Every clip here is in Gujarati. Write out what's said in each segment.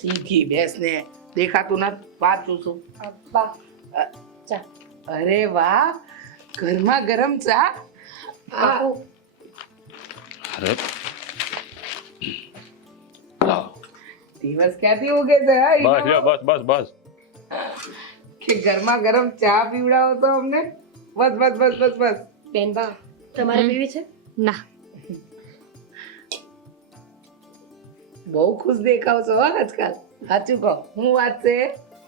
સીધી બેસને દેખાતું નથી વાંચું છું. અબ્બા ચા અરે વાહ, ગરમા ગરમ ચા. બાપુ અરે દિવસ ક્યાંથી ઉગે છે હા, બસ ઈનો? લ્યો, બસ બસ બસ. કે ગરમા ગરમ ચા પીવડાવો તો અમને. બસ બસ બસ બસ બસ. બેનબા તમારે પીવી છે? ના, બહુ ખુશ દેખાવ છો હો આજકાલ. સાચું કહો, હું વાત છે?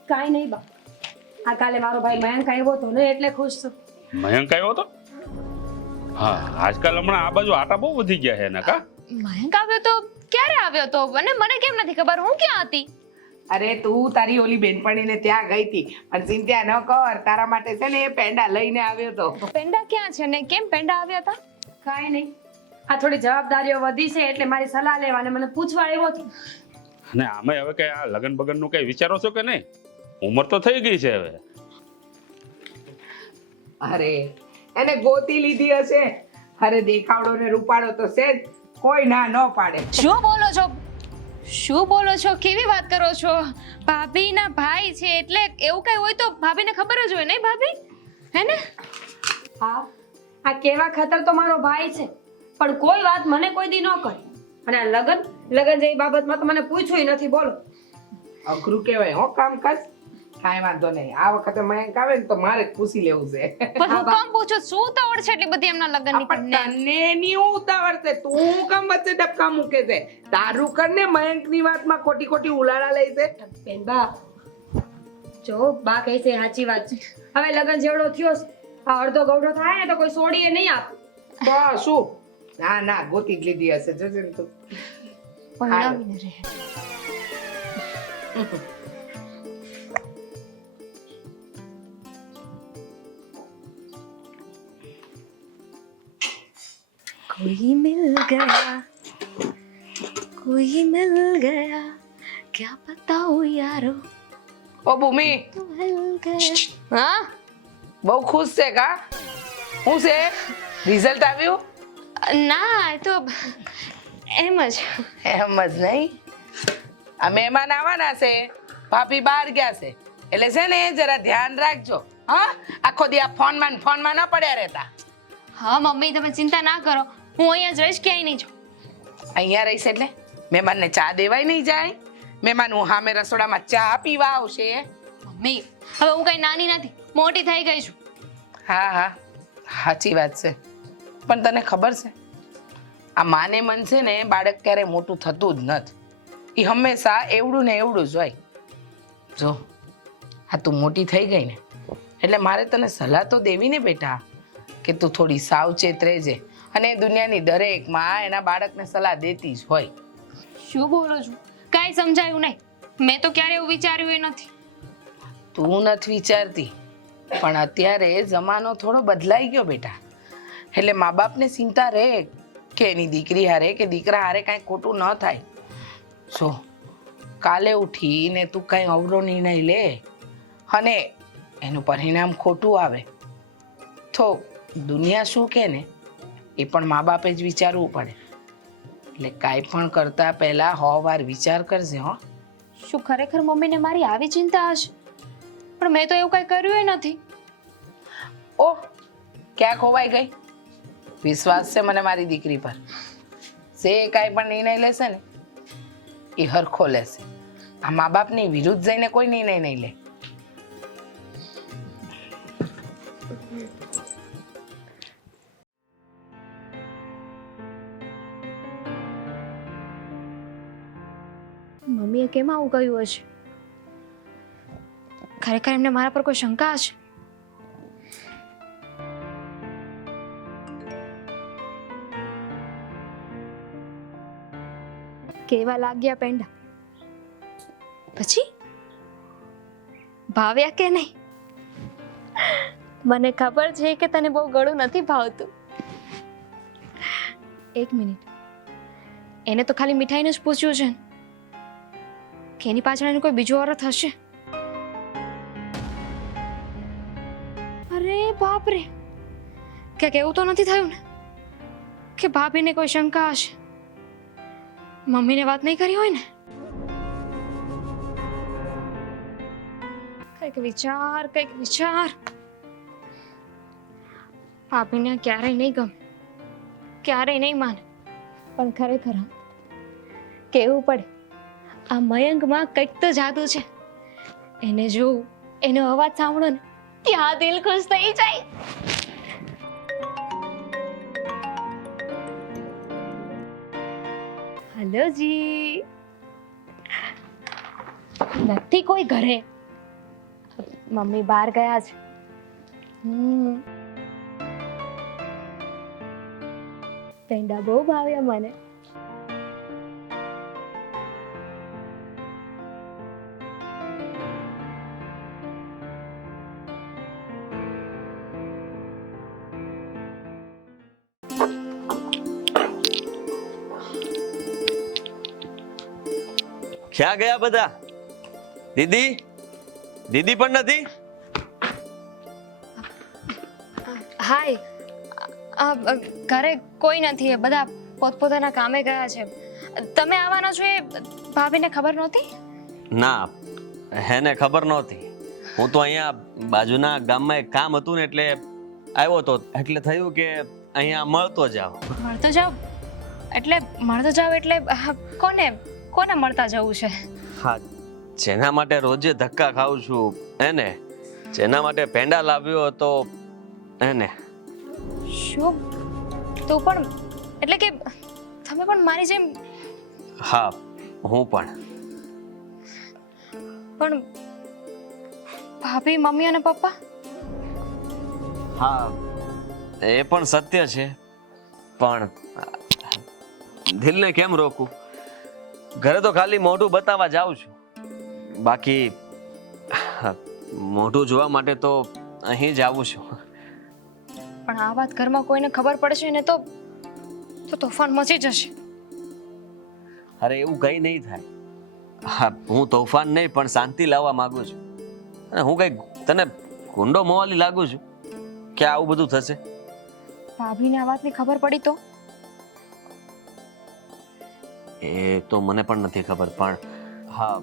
કાંઈ નહીં બા, આ કાલે મારો ભાઈ મયંક આવ્યો હતો ને એટલે ખુશ છું. મયંક આવ્યો હતો? હા, આજકાલ હમણાં આ બાજુ આટા બહુ વધી ગયા છે ને કા? મયંક આવ્યો તો ક્યારે આવ્યો તો અને મને કેમ નથી ખબર? હું ક્યાં હતી? અરે તું તારી ઓલી બેનપણીને ત્યાં ગઈ હતી, પણ ચિંતા ન કર, તારા માટે છે ને એ પેંડા લઈને આવ્યો તો. પેંડા ક્યાં છે ને કેમ પેંડા આવ્યા હતા? કાંઈ નહીં, આ થોડી જવાબદારીઓ વધી છે એટલે મારી સલાહ લેવા અને મને પૂછવા આવ્યો હતો. અને આમે હવે કઈ આ લગન બગન નું કઈ વિચારો છો કે નહીં? ઉંમર તો થઈ ગઈ છે હવે. અરે એને ગોતી લીધી હશે. અરે દેખાવડો ને રૂપાળો તો છે જ, કોઈ ના ન પાડે. શું બોલો છો? શું બોલો છો? કેવી વાત કરો છો? ભાભીના ભાઈ છે એટલે એવું કઈ હોય તો ભાભીને ખબર જ હોય નહીં ભાભી? હે ને? હા, આ કેવા ખાતર તો મારો ભાઈ છે, પણ કોઈ વાત મને કોઈ દી ન કરી. અને આ લગન જેવી બાબતમાં તો મને પૂછ્યું નથી. બોલો અઘરું કહેવાય હો કામકાજ. કાંઈ વાંધો નહીં, આ વખતે મયંક આવે ને તો મારે જ પૂછી લેવું છે. પણ હું કામ પૂછું? શું ઉતાવળ છે એટલી બધી એમના લગ્નની પણ તમને? તને ની હું ઉતાવળ છે, તું કામ વચ્ચે ડબકા મૂકે છે? તારું કર ને, મયંકની વાતમાં ખોટી ખોટી ઉલાળા લઈ છે. બેનબા, જો બા કહે છે સાચી વાત છે. હવે લગન જેવડો થયો છે, આ અડધો ગૌડો થાય ને તો કોઈ છોડીએ નહીં આપે. તો શું? ના ના, ગોતી જ લીધી હશે, જોજે ને તું. પરણાવીને રહે. कोई मिल गया, कोई मिल गया, क्या बताऊं यारो, ઓ ભૂમિ, तू मिल गया. હા, બહુ ખુશ છે કા? શું છે, રિઝલ્ટ આવ્યું? ના એ તો એમ જ. એમ જ નહીં, આ મહેમાન આવવાના છે, ભાભી બહાર ગયા છે, એટલે છે ને જરા ધ્યાન રાખજો હા. આખો દી આ ફોનમાં ન પડ્યા રહેતા. હા મમ્મી તમે ચિંતા ના કરો, હું અહીંયા જ રહીશ, ક્યાંય નહીં જાઉં. અહીંયા રહીશ એટલે મહેમાનને ચા દેવાય નહીં જાય? મહેમાન હું સામે રસોડામાં ચા પીવા આવશે. મમ્મી હવે હું કઈ નાની નથી, મોટી થઈ ગઈ છું. હા હા, સાચી વાત છે, પણ તને ખબર છે આ માને મન છે ને બાળક ક્યારે મોટું થતું જ નથી. એ હંમેશા એવડું ને એવડું જ હોય. જો આ તું મોટી થઈ ગઈ ને એટલે મારે તને સલાહ તો દેવી ને બેટા, કે તું થોડી સાવચેત રહેજે. અને દુનિયાની દરેક માં એના બાળકને સલાહ દેતી જ હોય. શું બોલો છો? કાંઈ સમજાયું નહીં. મેં તો ક્યારે એવું વિચાર્યું નથી. તું નથી વિચારતી, પણ અત્યારે જમાનો થોડો બદલાઈ ગયો બેટા, એટલે મા બાપને ચિંતા રહે કે એની દીકરી હારે કે દીકરા હારે કાંઈ ખોટું ન થાય. જો કાલે ઉઠીને તું કાંઈ અવરો નિર્ણય લે અને એનું પરિણામ ખોટું આવે તો દુનિયા શું કહે ને એ પણ મા બાપે જ વિચારવું પડે. એટલે કાંઈ પણ કરતા પહેલા 100 વાર વિચાર કરજે હો. શું ખરેખર મમ્મીને મારી આવી ચિંતા હશે? પણ મેં તો એવું કઈ કર્યું નથી. ઓહ, ક્યાં ખોવાઈ ગઈ? વિશ્વાસ છે મને મારી દીકરી પર. જે કાંઈ પણ નિર્ણય લેશે ને એ હરખો લેશે. આ મા બાપની વિરુદ્ધ જઈને કોઈ નિર્ણય નહીં લે. મમ્મીએ કેમ આવું કહ્યું હશે? ખરેખર એમને મારા પર કોઈ શંકા હશે? કેવા લાગ્યા પેંડા? પછી ભાવ્યા કે નહીં? મને ખબર છે કે તને બહુ ગળું નથી ભાવતું. એક મિનિટ, એને તો ખાલી મીઠાઈને જ પૂછ્યું છે કે એની પાછળ એનો કોઈ બીજો અર્થ હશે? અરે બાપ રે, ક્યાંક એવું તો નથી થયું ને કે ભાભીને કોઈ શંકા હશે? મમ્મીને વાત નહીં કરી હોય ને? કંઈક વિચાર. ભાભીને ક્યારેય નહીં ગમે, ક્યારેય નહીં માને, પણ ખરેખર કેવું પડે, આ મયંકમાં કંઈક તો જાદુ છે. એને જોવું, એનો અવાજ સાંભળો ને ત્યાં દિલ ખુશ થઈ જાય. હેલો જી, નથી કોઈ ઘરે, મમ્મી બહાર ગયા છે. પેંડા બહુ ભાવ્યા મને. ક્યાં ગયા બધા? દીદી દીદી પણ નથી. હાય, ઘરે કોઈ નથી, બધા પોતપોતાના કામે ગયા છે. તમે આવવાના છો એ ભાભીને ખબર નહોતી? ના, એને ખબર નહોતી. હું તો અહીંયા બાજુના ગામમાં એક કામ હતું ને એટલે આવ્યો તો, એટલે થયું કે અહીંયા મળતો જાવ. મળતો જાવ એટલે કોને મળતા જવું છે? હા, જેના માટે રોજે ધક્કા ખાઉં છું એને, જેના માટે પેંડા લાવ્યો હતો એને. શું? તું પણ, એટલે કે તમે પણ મારી જેમ? હા, હું પણ. પણ ભાભી, મમ્મી અને પપ્પા? હા, એ પણ સત્ય છે, પણ દિલને કેમ રોકું? ઘરે તો ખાલી મોઢું બતાવવા જાઉં છું, બાકી મોઢું જોવા માટે તો અહીં જ આવું છું. પણ આ વાત ઘરમાં કોઈને ખબર પડશે ને તો તોફાન મચી જશે. અરે એવું કઈ નહીં થાય. હા, હું તોફાન નહીં પણ શાંતિ લાવવા માંગુ છું. અને હું કઈ તને ગુંડો મોવાલી લાગુ છું કે આવું બધું થશે? ભાભીને આ વાતની ખબર પડી તો? એ તો મને પણ નથી ખબર, પણ હા,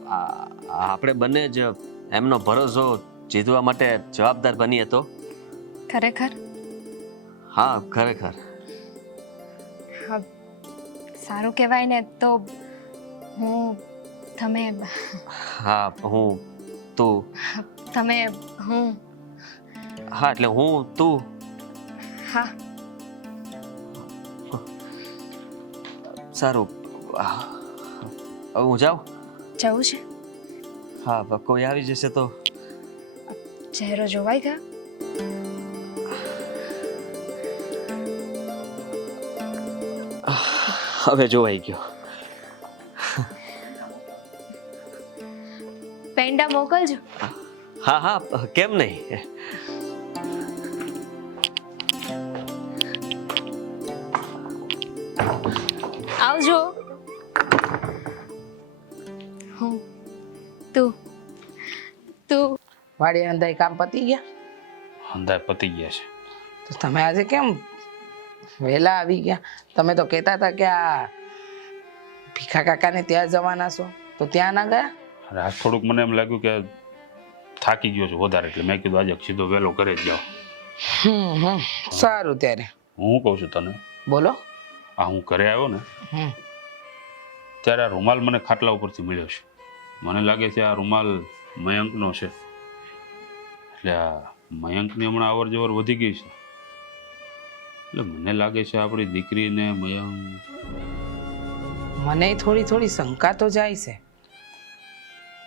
આપણે બંને જ એમનો ભરોસો જીતવા માટે જવાબદાર બનીએ તો. ખરેખર? હા, ખરેખર. હા, સારું કહેવાય ને. તો તમે હા, હું તું. તમે હું. હા, એટલે હું તું. હા. સારું, હવે હું જાઉં? જવું છે? હા, કોઈ આવી જશે તો? ચહેરો જોવાઈ ગયો? હવે જોવાઈ ગયો. પેંડા મોકલજો. હા હા, કેમ નહીં. આવજો. હું તું વાડી અંધાઈ કામ પતી ગયા? અંધાય પતી ગયા છે. તો તમે આજે કેમ વહેલા આવી ગયા? તમે તો કહેતા હતા કે આ ભીખા કાકાને ત્યાં જવાના છો, તો ત્યાં ના ગયા? અરે આજ થોડુંક મને એમ લાગ્યું કે થાકી ગયો છું વધારે, એટલે મેં કીધું આજે સીધો વહેલો ઘરે જ જાઓ. સારું. ત્યારે હું કહું છું તને, બોલો. આ હું ઘરે આવ્યો ને ત્યારે આ રૂમાલ મને ખાટલા ઉપરથી મળ્યો છે. મને લાગે છે આ રૂમાલ મયંકનો છે. એટલે આ મયંકની હમણાં અવર જવર વધી ગઈ છે, એટલે મને લાગે છે આપણી દીકરીને મયંક. મને થોડી શંકા તો જાય છે,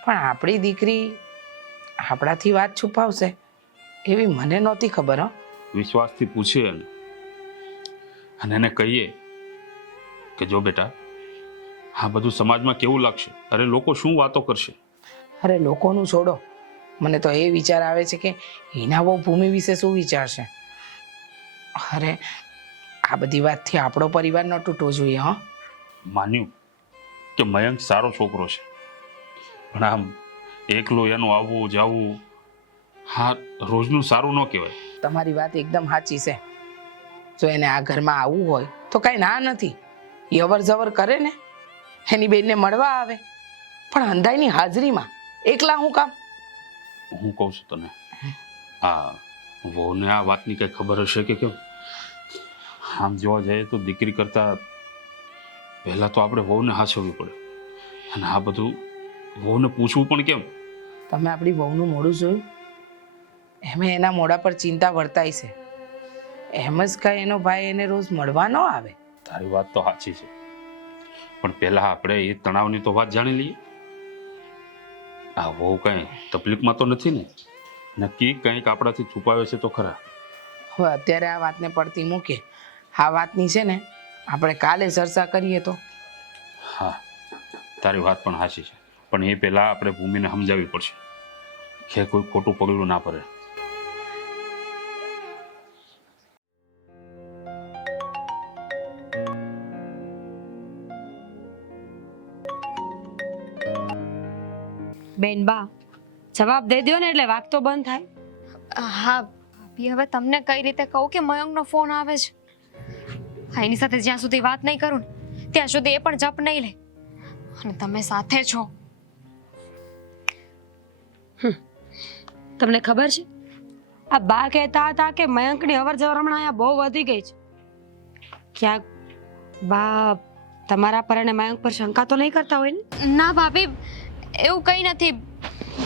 પણ આપણી દીકરી આપણાથી વાત છુપાવશે એવી મને નહોતી ખબર. વિશ્વાસથી પૂછીએ એને, અને એને કહીએ કે જો બેટા, આ બધું સમાજમાં કેવું લાગશે? અરે લોકો શું વાતો કરશે? અરે લોકોનું છોડો, મને તો એ વિચાર આવે છે કે એના બહુ ભૂમિ વિશે શું વિચારશે. અરે આ બધી વાતથી આપણો પરિવાર ન તૂટવો જોઈએ. હા, માન્યું કે મયંક સારો છોકરો છે, પણ આમ એકલું એનું આવવું જાવું, હા, રોજનું સારું ન કહેવાય. તમારી વાત એકદમ સાચી છે. જો એને આ ઘરમાં આવવું હોય તો કાંઈ ના નથી, એ અવર જવર કરે ને, એની બેનને મળવા આવે, પણ અંધાઈની હાજરીમાં એકલા હું કામ? હું કહું છું તને, આ વહુને આ વાતની કંઈ ખબર હશે કે કેમ? આમ જોવા જઈએ તો દીકરી કરતાં પહેલાં તો આપણે વહુને હાચવવી પડે, અને આ બધું વહુને પૂછવું પણ કેમ? તમે આપણી વહુનું મોઢું જોયું? એમે એના મોઢા પર ચિંતા વર્તાય છે. એમ જ કાંઈ એનો ભાઈ એને રોજ મળવા ન આવે? તારી વાત તો સાચી છે, પણ પહેલાં આપણે એ તણાવની તો વાત જાણી લઈએ. આ વહુ કંઈ તકલીફમાં તો નથી ને? નક્કી કંઈક આપણાથી છુપાવે છે તો ખરા. હવે અત્યારે આ વાતને પડતી મૂકે, આ વાતની છે ને આપણે કાલે ચર્ચા કરીએ તો. હા, તારી વાત પણ સાચી છે, પણ એ પહેલાં આપણે ભૂમિને સમજાવવી પડશે કે કોઈ ખોટું પગલું ના પડે. બેન બા, જવાબ દઈ દો ને એટલે વાક તો બંધ થાય. હા ભાભી, હવે તમને કઈ રીતે કહું કે મયંકનો ફોન આવે છે? હા, એની સાથે જ્યાં સુધી વાત નહીં કરું ને ત્યાં સુધી એ પણ જપ નહીં લે, અને તમે સાથે છો. તમને ખબર છે, આ બા કહેતા હતા કે મયંકની અવર જવર હમણાં અહીંયા બહુ વધી ગઈ છે. ક્યાંક બા તમારા પર અને મયંક પર શંકા તો નહીં કરતા હોય ને? ના ભાભી, એવું કંઈ નથી.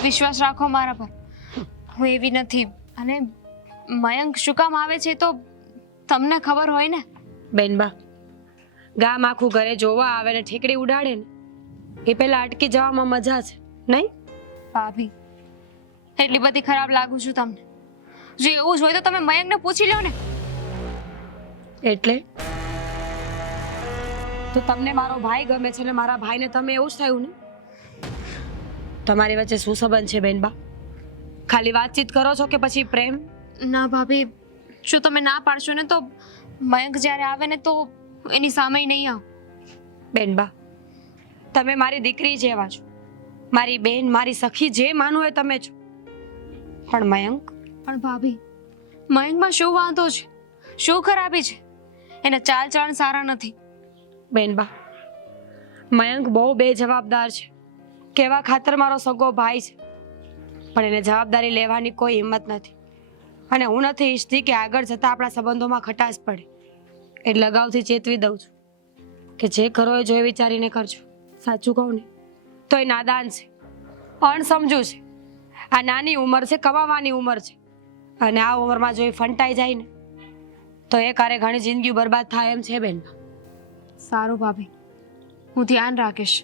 વિશ્વાસ રાખો મારા પર, હું એવી નથી. અને મયંક શું કામ આવે છે તો તમને ખબર હોય ને? બેન બા, ગામ આખું ઘરે જોવા આવે ને ઠેકડી ઉડાડે ને એ પહેલા અટકી જવામાં મજા છે નહીં? ભાભી, એટલી બધી ખરાબ લાગુ છું તમને? જો એવું જ હોય તો તમે મયંકને પૂછી લો ને. એટલે તો તમને મારો ભાઈ ગમે છે ને મારા ભાઈને તમે એવું જ થયું ને? તમારી વચ્ચે શું સંબંધ છે બેન બા? ખાલી વાતચીત કરો છો કે પછી પ્રેમ? ના ભાભી, શું તમે ના પાડશો ને તો મયંક જ્યારે આવે ને તો એની સામે નહીં આવ. બેન બા, તમે મારી દીકરી જેવા છો, મારી બેન, મારી સખી, જે માનું હોય તમે છો. પણ મયંક? પણ ભાભી, મયંકમાં શું વાંધો છે? શું ખરાબી છે? એના ચાલ ચલણ સારા નથી. બેન બા, મયંક બહુ બેજવાબદાર છે. કેવા ખાતર મારો સગો ભાઈ છે, પણ એને જવાબદારી લેવાની કોઈ હિંમત નથી. અને હું નથી ઈચ્છતી કે આગળ જતા આપણા સંબંધોમાં ખટાશ પડે, એટલે અગાઉથી ચેતવી દઉં છું કે જે કરો એ જોઈ વિચારીને કરજો. સાચું કહું ને તો એ નાદાન છે, અણસમજુ છે. આ નાની ઉંમર છે, કમાવાની ઉંમર છે, અને આ ઉંમરમાં જો એ ફંટાઈ જાય ને તો એ કારે ઘણી જિંદગી બરબાદ થાય એમ છે બેન. સારું ભાભી, હું ધ્યાન રાખીશ.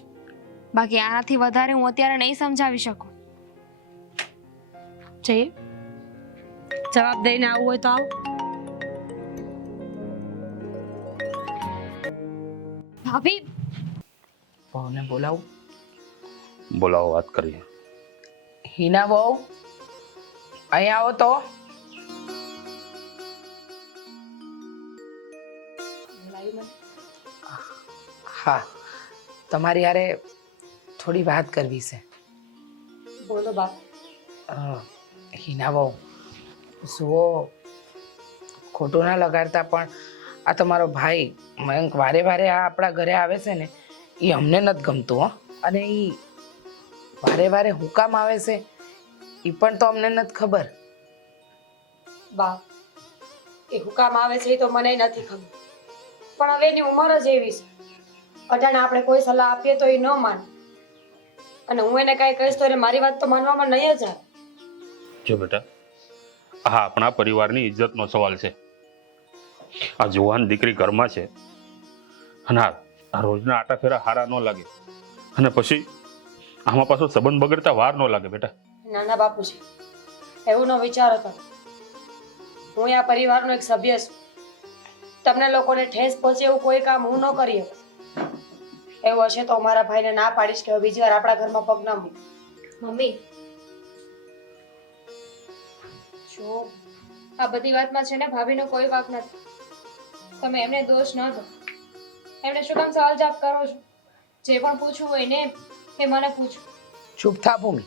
બાકી આનાથી વધારે હું અત્યારે નહીં સમજાવી શકું. જઈએ, જવાબ દઈને આવવું હોય તો આવો. ભાભી, વહુને બોલાવું? બોલાવો, વાત કરીએ. હિના વહુ, અહીંયા આવો તો. હા, તમારી હારે થોડી વાત કરવી છે. બોલો બા. હિના વહુ, જુઓ, ખોટું ના લગાડતા, પણ આ તમારો ભાઈ મયંક વારે વારે આ આપણા ઘરે આવે છે ને, એ અમને નથી ગમતું હો. અને એ વારે વારે હું કામ આવે છે એ પણ તો અમને નથી ખબર. બા, એ હુકામ આવે છે એ તો મને નથી ખબર, પણ હવે એની ઉંમર જ એવી છે. અટાણે આપણે કોઈ સલાહ આપીએ તો એ ન માને, અને હું એને કાંઈ કહીશ તો એને મારી વાત તો માનવામાં નહીં જ આવે. જો બેટા, આ આપણા પરિવારની ઇજ્જતનો સવાલ છે. આ જુવાન દીકરી ઘરમાં છે, અને આ રોજના આટા ફેરા હારા ન લાગે, અને પછી આમાં પાછો સંબંધ બગડતા વાર ન લાગે. બેટા, નાના બાપુજી, એવું ન વિચારો તમે. હું આ પરિવારનો એક સભ્ય છું. તમને લોકોને ઠેસ પહોંચે એવું કોઈ કામ હું ન કરી શકું. એવું હશે તો મારા ભાઈને ના પાડીશ કે બીજી વાર આપણા ઘરમાં પગ ના મૂકે. મમ્મી, જો આ બધી વાતમાં છે ને ભાભીનો કોઈ વાંક નથી. તમે એમને દોષ ન દો. એમને શું કામ સવાલ જવાબ કરો છો? જે પણ પૂછવું હોય ને એ મને પૂછો. ચૂપ થા ભૂમિ,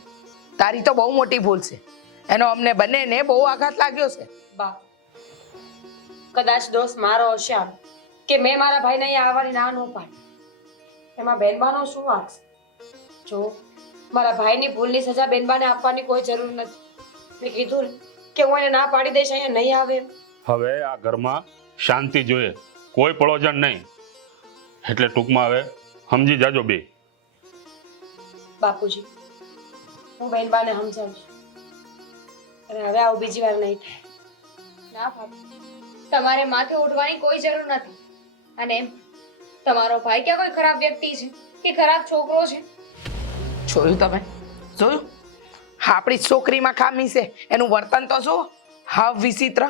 તારી તો બહુ મોટી ભૂલ છે. એનો અમને બંનેને બહુ આઘાત લાગ્યો છે. બા, કદાચ દોષ મારો હશે આમ કે મેં મારા ભાઈને અહીંયા આવવાની ના ન પાડી. એમાં બેનબાનો શું વાંક છે? જો મારા ભાઈની ભૂલની સજા બેનબાને આપવાની કોઈ જરૂર નથી. મેં કીધું ને કે હું એને ના પાડી દઈશ, અહીંયા નહીં આવે એમ. હવે આ ઘરમાં શાંતિ જોઈએ, કોઈ પડોજણ નહીં. એટલે ટૂંકમાં હવે સમજી જાજો બે. બાપુજી, હું બહેનબાને સમજાવું છું અને હવે આવું બીજી વાર નહીં થાય. ના ભાભી, તમારે માથે ઉઠવાની કોઈ જરૂર નથી. અને એમ તમારો ભાઈ ક્યાં કોઈ ખરાબ વ્યક્તિ છે કે ખરાબ છોકરો છે? જોયું તમે? જોયું? આપણી છોકરીમાં ખામી છે, એનું વર્તન તો શું હાવ વિચિત્ર.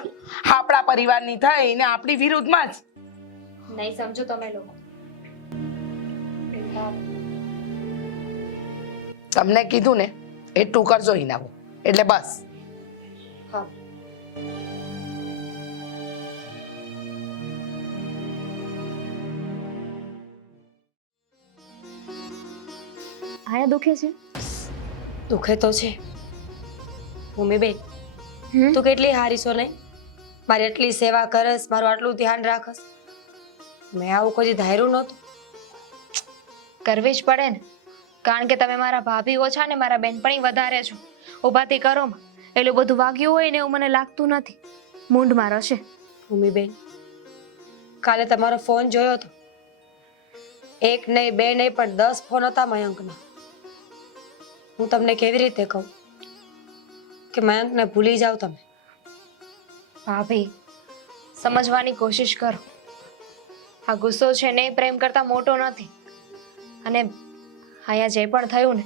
આપણા પરિવારની થઈ ને આપણી વિરુદ્ધમાં જ. નહીં સમજો તમે લોકો. તમને કીધું ને એટલું કરજો હિનાવું, એટલે બસ. હા, આયા દુખે છે? દુખે તો છે. ભૂમિબેન, હમ? તું કેટલી હારી છો નહીં? મારી એટલી સેવા કરસ, મારું આટલું ધ્યાન રાખસ. મેં આવું કોઈ ધાર્યું નહોતું. કરવી જ પડે ને, કારણ કે તમે મારા ભાભી ઓછા ને મારા બેનપણી વધારે છો. ઊભાથી કરો માં એટલું બધું વાગ્યું હોય ને એવું મને લાગતું નથી. મૂંઢમાં રહેશે. ભૂમિબેન, કાલે તમારો ફોન જોયો હતો. એક નહીં, બે નહીં, પણ 10 ફોન હતા મયંકના. હું તમને કેવી રીતે કહું કે મયંકને ભૂલી જાઓ તમે? ભાભી, સમજવાની કોશિશ કરો. આ ગુસ્સો છે ને એ પ્રેમ કરતા મોટો નથી. અને અહીંયા જે પણ થયું ને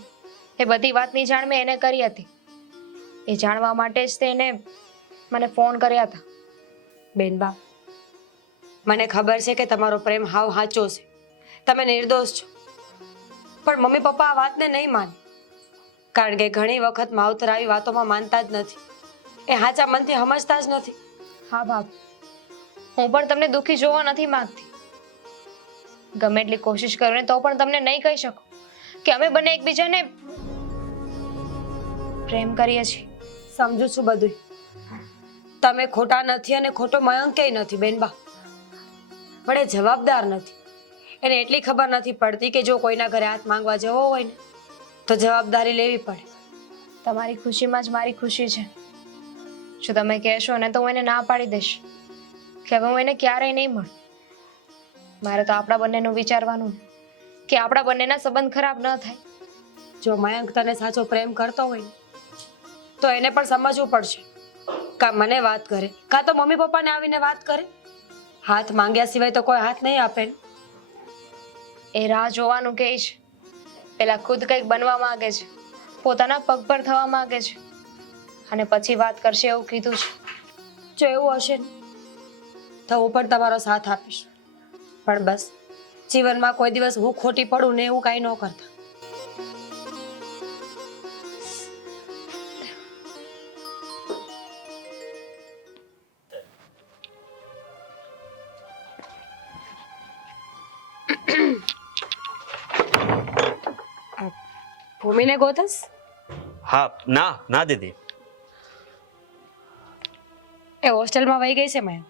એ બધી વાતની જાણ મેં એને કરી હતી. એ જાણવા માટે જ તેને મને ફોન કર્યા હતા. બેનબા, મને ખબર છે કે તમારો પ્રેમ હાવ સાચો છે, તમે નિર્દોષ છો. પણ મમ્મી પપ્પા આ વાતને નહીં માને, કારણ કે ઘણી વખત માવતર આવી વાતોમાં માનતા જ નથી. એ સાચા મનથી સમજતા જ નથી. હા બાપ, હું પણ તમને દુઃખી જોવા નથી માંગતી. ગમે એટલી કોશિશ કરું ને તો પણ તમને નહીં કહી શકું કે અમે બંને એકબીજાને પ્રેમ કરીએ છીએ. સમજુ છું બધું. તમે ખોટા નથી અને ખોટો મયંક ક્યાંય નથી બેનબા, પણ એ જવાબદાર નથી. એને એટલી ખબર નથી પડતી કે જો કોઈના ઘરે હાથ માંગવા જવો હોય ને તો જવાબદારી લેવી પડે. તમારી ખુશીમાં જ મારી ખુશી છે. જો તમે કહેશો ને તો હું એને ના પાડી દઈશ કે હવે હું એને ક્યારેય નહીં મળું. મારે તો આપણા બંનેનું વિચારવાનું કે આપણા બંનેના સંબંધ ખરાબ ન થાય. જો મયંક તને સાચો પ્રેમ કરતો હોય ને તો એને પણ સમજવું પડશે. કાં મને વાત કરે, કાં તો મમ્મી પપ્પાને આવીને વાત કરે. હાથ માંગ્યા સિવાય તો કોઈ હાથ નહીં આપે ને. એ રાહ જોવાનું કહે છે. પેલા ખુદ કંઈક બનવા માંગે છે, પોતાના પગ પર થવા માંગે છે, અને પછી વાત કરશે એવું કીધું છે. જો એવું હશે ને તો હું પણ તમારો સાથ આપીશ. પણ બસ જીવનમાં કોઈ દિવસ હું ખોટી પડું ને એવું કાંઈ ન કરતા. ભૂમિને ગોતસ? હા, ના ના દીદી, એ હોસ્ટેલમાં વહી ગઈ છે મયંક.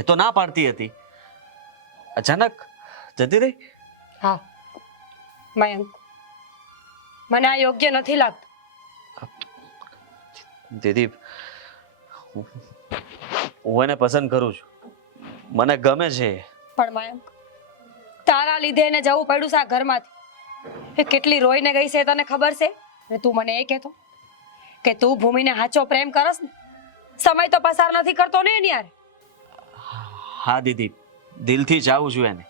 એ તો ના પાડતી હતી, અચાનક જતી રહી. હા મયંક, મને આ યોગ્ય નથી લાગતું. દીદી, હું એને પસંદ કરું છું, મને ગમે છે. પણ મયંક, તારા લીધે એને જવું પડ્યું છે આ ઘરમાંથી. એ કેટલી રોઈને ગઈ છે તને ખબર છે? ને તું મને એ કહેતો કે તું ભૂમિને સાચો પ્રેમ કરસ ને, સમય તો પસાર નથી કરતો ને એની યાર. હા દીદી, દિલથી ચાહું છું એને,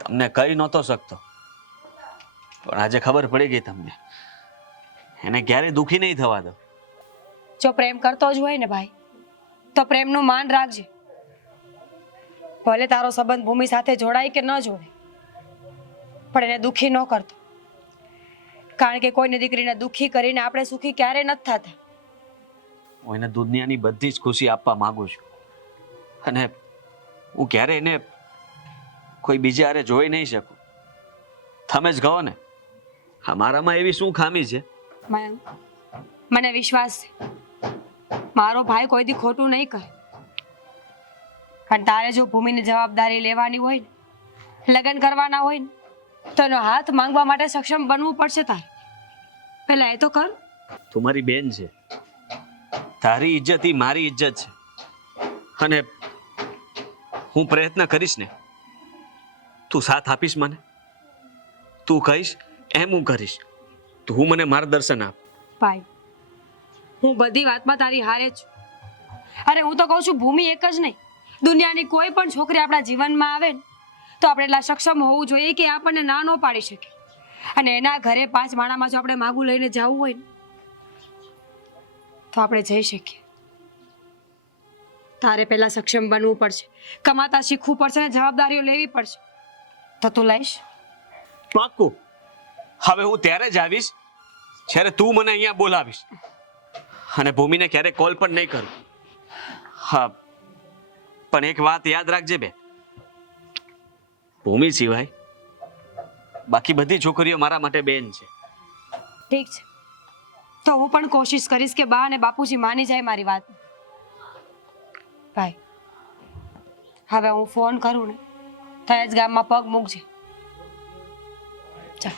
તમને કહી નહોતો શકતો, પણ આજે ખબર પડી ગઈ તમને. એને ક્યારેય દુઃખી નહીં થવા દો. જો પ્રેમ કરતો જ હોય ને ભાઈ, તો પ્રેમનું માન રાખજે. ભલે તારો સંબંધ ભૂમિ સાથે જોડાય કે ન જોડાય, પણ એને દુઃખી ન કરતો. કારણ કે કોઈની દીકરીને દુઃખી કરીને આપણે સુખી ક્યારે નથી થતા. હું એને દુનિયાની બધી જ ખુશી આપવા માંગુ છું, અને હું ક્યારે એને કોઈ બીજા હારે જોઈ નહીં શકું. તમે જ કહો ને, હા મારામાં એવી શું ખામી છે? મયંક, મને વિશ્વાસ છે મારો ભાઈ કોઈ દી ખોટું નહીં કરે. અને તારે જો ભૂમિની જવાબદારી લેવાની હોય ને, લગ્ન કરવાના હોય ને, તો એનો હાથ માંગવા માટે સક્ષમ બનવું પડશે તારે. પહેલા એ તો કર. તું મારી બેન છે, તારી ઇજ્જત ઈ મારી ઇજ્જત છે. અને હું પ્રયત્ન કરીશ ને, તું સાથ આપીશ મને, તું કહીશ એમ હું કરીશ. તું મને માર્ગદર્શન આપ. ભાઈ, હું બધી વાતમાં તારી હારે જ છું. અરે હું તો કહું છું, ભૂમિ એક જ નહીં, દુનિયાની કોઈ પણ છોકરી આપણા જીવનમાં આવે ને તો આપણે એટલા સક્ષમ હોવું જોઈએ કે આપણને ના ન પાડી શકે. અને એના ઘરે 5 માળામાં જો આપણે માગું લઈને જવું હોય ને તો આપણે જઈ શકીએ. તારે પહેલા સક્ષમ બનવું પડશે, કમાતા શીખવું પડશે ને જવાબદારીઓ લેવી પડશે. તો તું લઈશ? પાક્કું. હવે હું ત્યારે જ આવીશ જ્યારે તું મને અહીંયા બોલાવીશ. અને ભૂમિને ક્યારે કોલ પણ નહીં કરું. હા, પણ એક વાત યાદ રાખજે બે, ભૂમિ સિવાય બાકી બધી છોકરીઓ મારા માટે બેન છે. ઠીક છે, તો હું પણ કોશિશ કરીશ કે બા અને બાપુજી માની જાય મારી વાત. ભાઈ, હવે હું ફોન કરું ને તો જ ગામમાં પગ મૂકજે. ચાલ.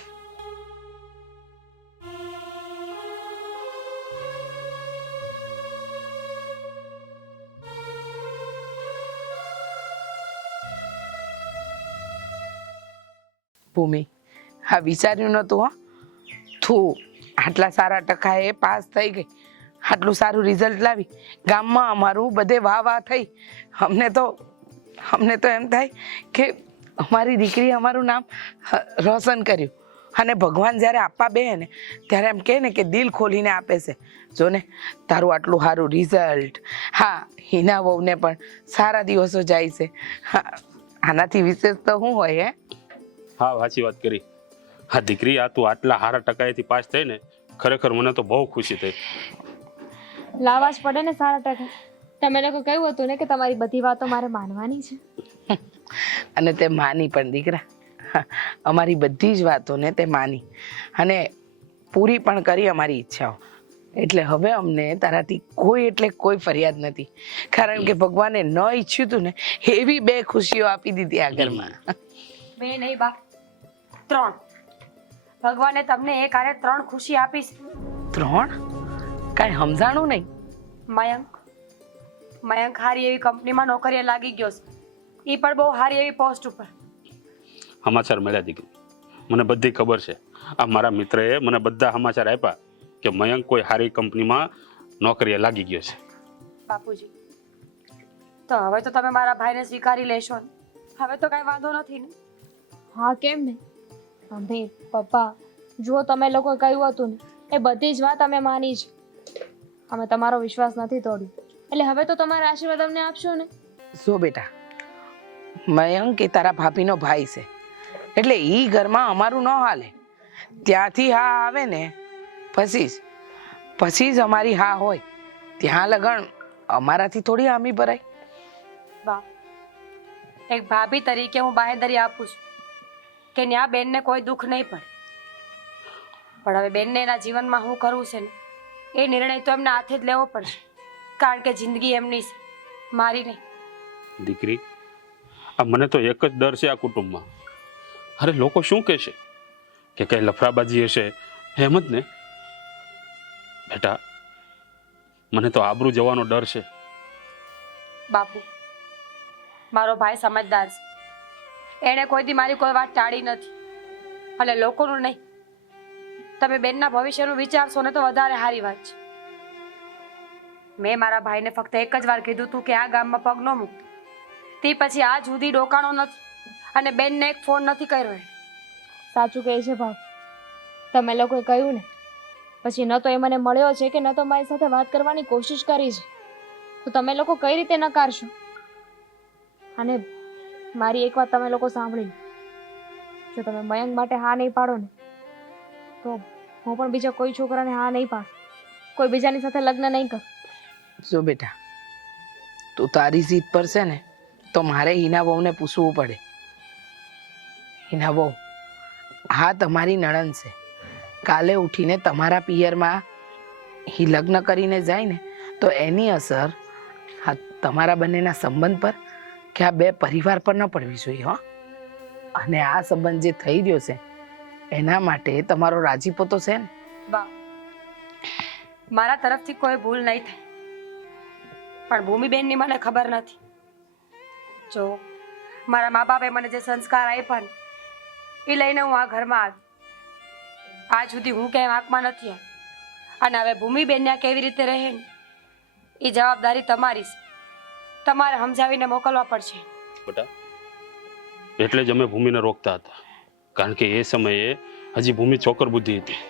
ભૂમિ, હા વિચાર્યું નહોતું હો, તું આટલા સારા ટકાએ પાસ થઈ ગઈ, આટલું સારું રિઝલ્ટ લાવી, ગામમાં અમારું બધે વાહ વાહ થઈ. અમને તો એમ થાય કે અમારી દીકરી અમારું નામ રોશન કર્યું. અને ભગવાન જ્યારે આપવા બે ને ત્યારે એમ કહે ને કે દિલ ખોલીને આપે છે. જો ને તારું આટલું સારું રિઝલ્ટ. હા, હિના વહુને પણ સારા દિવસો જાય છે. હા, આનાથી વિશેષ તો શું હોય હે? હા, સાચી વાત કરી. હા દીકરી, આ તું આટલા સારા ટકાએથી પાસ થઈ ને, ખરેખર મને તો બહુ ખુશી થઈ. લાવવા જ પડે ને સારા ટકા. તમે લોકો કહ્યું હતું ને કે તમારી બધી વાતો મારે માનવાની છે. અને તે માની પણ દીકરા. અમારી બધી જ વાતોને તે માની અને પૂરી પણ કરી અમારી ઈચ્છાઓ. એટલે હવે અમને તારાથી કોઈ ફરિયાદ નથી, કારણ કે ભગવાને ન ઈચ્છ્યું હતું ને એવી 2 ખુશીઓ આપી દીધી આ ઘરમાં. 2 નહીં બા, 3. ભગવાને તમને એક હારે 3 ખુશી આપી છે. 3? કાંઈ સમજાણું નહીં. મયંક હારી એવી કંપનીમાં નોકરીએ લાગી ગયો છે, એ પણ બહુ હારી એવી પોસ્ટ ઉપર. સમાચાર મળ્યા દીકરી, મને બધી ખબર છે. આ મારા મિત્રએ મને બધા સમાચાર આપ્યા કે મયંક કોઈ સારી કંપનીમાં નોકરીએ લાગી ગયો છે. બાપુજી, તો હવે તો તમે મારા ભાઈને સ્વીકારી લેશો ને? હવે તો કાંઈ વાંધો નથી ને? હા, કેમ નહીં? મમ્મી, પપ્પા, જુઓ તમે લોકોએ કહ્યું હતું ને એ બધી જ વાત અમે માની છે. અમે તમારો વિશ્વાસ નથી તોડ્યો, એટલે હવે તો તમારા આશીર્વાદ અમને આપશો ને? જો બેટા, મયંક એ તારા ભાભીનો ભાઈ છે, એટલે ઈ ઘરમાં અમારું ન હાલે. ત્યાંથી હા આવે ને પછી જ અમારી હા હોય. ત્યાં લગન અમારાથી થોડી હામી ભરાય. બા, એક ભાભી તરીકે હું બાહેંધરી આપું છું કે ન્યા બેનને કોઈ દુઃખ નહીં પડે. પણ હવે બેનને એના જીવનમાં શું કરવું છે ને એ નિર્ણય તો એમના હાથે જ લેવો પડશે, કારણ કે જિંદગી એમની છે, મારી નહીં. દીકરી, આ મને તો એક જ ડર છે આ કુટુંબમાં. અરે લોકો શું કહેશે કે કઈ લફરાબાજી હશે, એમ જ ને બેટા. મને તો આબરૂ જવાનો ડર છે. બાપુ, મારો ભાઈ સમજદાર છે, એણે કોઈ દી મારી કોઈ વાત ટાળી નથી, અને લોકોનું નહીં. તમે બેનના ભવિષ્યનું વિચારશો ને તો વધારે સારી વાત છે. મેં મારા ભાઈને ફક્ત એક જ વાર કીધું હતું કે આ ગામમાં પગ ન મૂકતો, તે પછી આજ સુધી ડોકાણો નથી અને બેનને એક ફોન નથી કર્યો. સાચું કહે છે ભાવ, તમે લોકોએ કહ્યું ને પછી ન તો એ મને મળ્યો છે કે ન તો મારી સાથે વાત કરવાની કોશિશ કરી છે, તો તમે લોકો કઈ રીતે નકારશો? અને મારી એક વાત તમે લોકો સાંભળી, જો તમે મયંક માટે હા નહીં પાડો ને તો હું પણ બીજા કોઈ છોકરાને હા નહીં પાડું, કોઈ બીજાની સાથે લગ્ન નહીં કરું. જો બેટા, તું તારી જીદ પર છે ને તો મારે હિના વહુને પૂછવું પડે. હિના વહુ, હા તમારી નણંદ છે, કાલે ઉઠીને તમારા પિયરમાં હી લગ્ન કરીને જાય ને તો એની અસર હા તમારા બંનેના સંબંધ પર કે આ 2 પરિવાર પર ન પડવી જોઈએ. હો, અને આ સંબંધ જે થઈ રહ્યો છે એના માટે તમારો રાજીપો તો છે ને? બા, મારા તરફથી કોઈ ભૂલ નહીં થાય, પણ ભૂમિબેનની મને ખબર નથી. જો મારા મા બાપે મને જે સંસ્કાર આપ્યા ને એ લઈને હું આ ઘરમાં આવી. આજ સુધી હું ક્યાંય વાંકમાં નથી આવી. અને હવે ભૂમિબેનને આ કેવી રીતે રહે ને એ જવાબદારી તમારી છે. તમારે સમજાવીને મોકલવા પડશે. બેટા એટલે જ અમે ભૂમિને રોકતા હતા, કારણ કે એ સમયે હજી ભૂમિ ચોકર બુદ્ધિ હતી.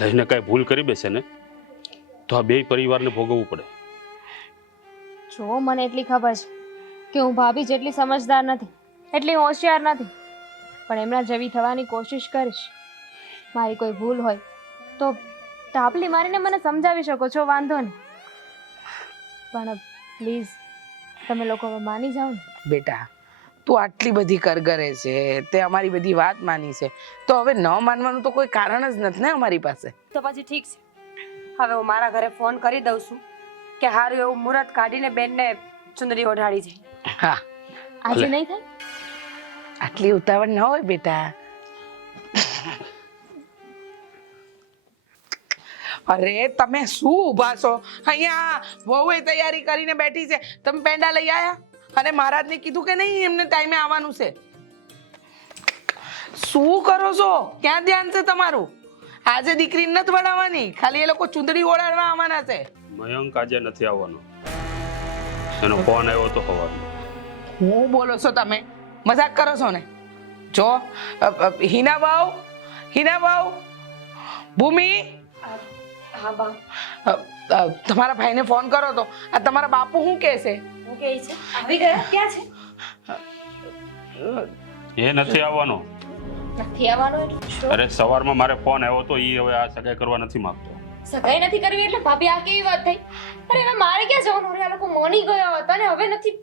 લઈને કાંઈ ભૂલ કરી બેસે ને તો આ બે પરિવારને ભોગવવું પડે. જો મને એટલી ખબર છે કે હું ભાભી જેટલી સમજદાર નથી, એટલી હોશિયાર નથી, પણ એમના જેવી થવાની કોશિશ કરીશ. મારી કોઈ ભૂલ હોય તો ટાપલી મારીને મને સમજાવી શકો છો, વાંધો નહીં, પણ પ્લીઝ તમે લોકો હવે માની જાઓ ને. બેટા તું આટલી બધી કરગરે છે, તે અમારી બધી વાત માની છે, તો હવે ન માનવાનું તો કોઈ કારણ જ નથી ને અમારી પાસે. તો પછી ઠીક છે, હવે હું મારા ઘરે ફોન કરી દઉં છું કે હારું એવું મુહૂર્ત કાઢીને બેનને ચુંદડી ઓઢાડી જાય. હા, આજે નહીં થાય? આટલી ઉતાવળ ન હોય બેટા. અરે તમે શું ઊભા છો અહીંયા? વહુએ તૈયારી કરીને બેઠી છે, તમે પેંડા લઈ આયા અને મહારાજને કીધું કે નહીં એમને ટાઈમે આવવાનું છે? શું કરો છો? ક્યાં ધ્યાન છે તમારું? આજે દીકરી નથી વડાવવાની, ખાલી એ લોકો ચૂંદડી ઓળાડવા આવવાના છે. મયંક આજે નથી આવવાનો, એનો ફોન આવ્યો તો સવારનો. હું બોલો છો તમે? મજાક કરો છો ને? જો હિના બાઉ, ભૂમિ, હા બા, તમારા ભાઈને ફોન કરો તો. આ તમારા બાપુ શું કહે છે? હું કે છે આવી ગયા? ક્યાં છે? એ નથી આવવાનો. નથી આવવાનો એટલે શું? અરે સવારમાં મારે ફોન આવ્યો તો એ હવે આ સગાઈ કરવા નથી માંગતો. સગાઈ નથી કરવી એટલે ભાભી આ કેવી વાત થઈ? અરે હવે મારે ક્યાં જવાનું? અરે આ લોકો મોની ગયા હતા ને હવે નથી.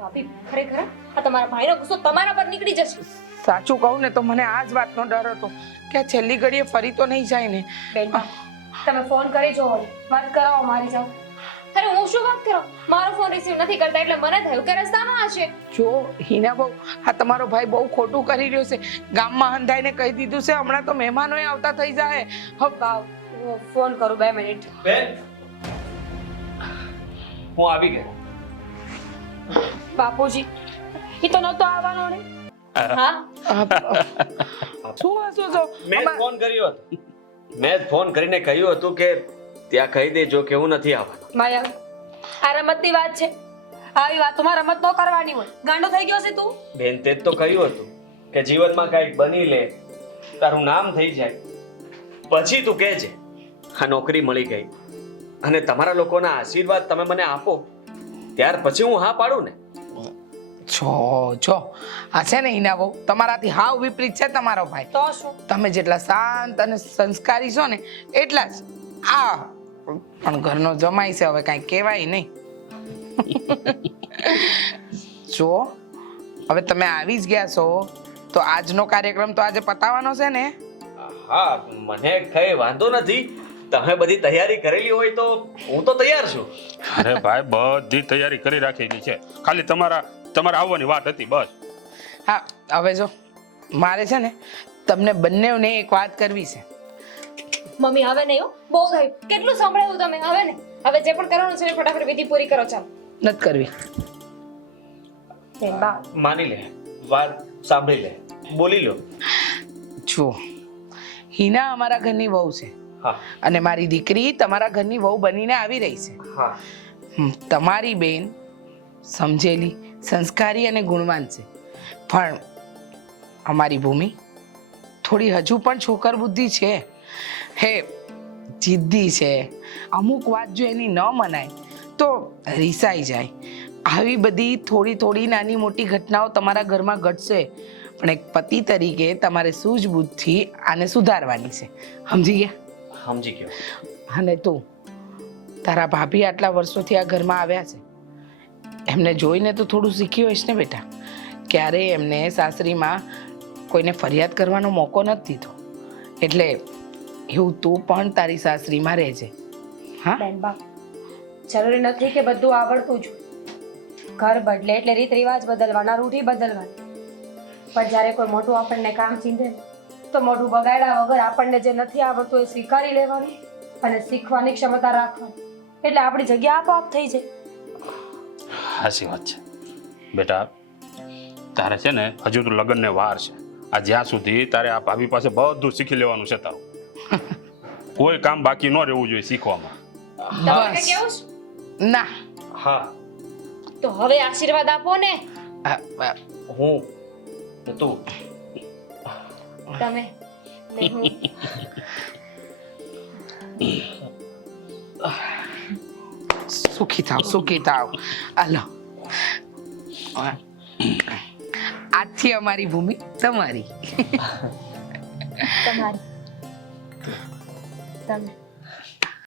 ભાભી ખરેખર આ તમારા ભાઈનો ગુસ્સો તમારા પર નીકળી જશે. સાચું કહું ને તો મને આ જ વાતનો ડર હતો કે આ છેલ્લી ઘડીએ ફરી તો નહીં જાય ને. બેન તમે ફોન કરી જોવો, વાત કરાવો મારી જાવ. અરે હું શું વાત કરું? મારો ફોન રિસીવ નથી કરતા એટલે મને થયું કે રસ્તામાં હશે. જો હિના બહુ, આ તમારો ભાઈ બહુ ખોટું કરી રહ્યો છે. ગામમાં હંધાઈને કહી દીધું છે, હમણાં તો મહેમાનોય આવતા થઈ જાય. બાવ હું ફોન કરું 2 મિનિટ. બેન હું આવી ગયો. બાપુજી એ તો નહોતો આવવાનો ને. હા શું હસો છો? મેં ફોન કર્યો હતો, મેં ફોન કરીને કહ્યું હતું કે ત્યાં કહી દેજો કે હું નથી આવવાનો. માયા આ રમતની વાત છે, આવી વાતોમાં રમત ન કરવાની હોય. ગાંડો થઈ ગયો છે તું? બેન તે જ તો કહ્યું હતું કે જીવનમાં કંઈક બની લે, તારું નામ થઈ જાય, પછી તું કહેજે આ નોકરી મળી ગઈ અને તમારા લોકોના આશીર્વાદ તમે મને આપો, ત્યાર પછી હું હા પાડું ને. જો આ છે ને હિના બહુ, તમારાથી હાવ વિપરીત છે તમારો ભાઈ. તો શું? તમે જેટલા શાંત અને સંસ્કારી છો ને એટલા જ આ પણ ઘરનો જમાઈ છે, હવે કાંઈ કહેવાય નહીં. જો હવે તમે આવી જ ગયા છો તો આજનો કાર્યક્રમ તો આજે પતાવવાનો છે ને? હા મને કઈ વાંધો નથી, તમે બધી તૈયારી કરેલી હોય તો હું તો તૈયાર છું. અરે ભાઈ બધી તૈયારી કરી રાખેલી છે, ખાલી તમારા આવવાની વાત હતી બસ. હા હવે જો મારે છે ને તમને બંનેને એક વાત કરવી છે. મમ્મી હવે નહીં હો, બહુ થયું. કેટલું સંભળાયું તમે? હવે ને હવે જે પણ કરવાનું છે એ ફટાફટ વિધિ પૂરી કરો. ચાલો. નથી કરવી. બેન બા માની લે, વાત સાંભળી લે, બોલી લો. જો હિના અમારા ઘરની વહુ છે હા અને મારી દીકરી તમારા ઘરની વહુ બનીને આવી રહી છે. હા તમારી બેન સમજેલી, સંસ્કારી અને ગુણવાન છે, પણ અમારી ભૂમિ થોડી હજુ પણ છોકર બુદ્ધિ છે. હે જિદ્દી છે, અમુક વાત જો એની ન મનાય તો રીસાઈ જાય. આવી બધી થોડી નાની મોટી ઘટનાઓ તમારા ઘરમાં ઘટશે, પણ એક પતિ તરીકે તમારે સૂઝબૂઝથી આને સુધારવાની છે. સમજી ગયા? સમજી ગયો. અને તું તારા ભાભી આટલા વર્ષોથી આ ઘરમાં આવ્યા છે, એમને જોઈને તો થોડું શીખી હોઈશ ને બેટા. ક્યારેય એમને સાસરીમાં કોઈને ફરિયાદ કરવાનો મોકો નથી દીધો, એટલે એવું તું પણ તારી સાસરીમાં રહેજે. હા બેન બા જરૂરી નથી કે બધું આવડતું જ. ઘર બદલે એટલે રીત રિવાજ બદલવાના, રૂઢી બદલવાની, પણ જ્યારે કોઈ મોટું આપણને કામ ચીંધે તો મોઢું બગાડ્યા વગર આપણને જે નથી આવડતું એ સ્વીકારી લેવાનું અને શીખવાની ક્ષમતા રાખવાની, એટલે આપણી જગ્યા આપોઆપ થઈ જાય. સાચી વાત છે બેટા. તારે છે ને હજુ તો લગ્નને વાર છે. આ જ્યાં સુધી તારે આ ભાભી પાસે બધું શીખી લેવાનું છે તારું. કોઈ કામ બાકી ન રહેવું જોઈએ શીખવામાં. તમારે બસ. કઈ કેવું છે? ના હા તો હવે આશીર્વાદ આપો ને. હું તું તમે ને હું. સુખી થાવ હાલો. આજથી અમારી ભૂમિ તમારી. તમારી તમે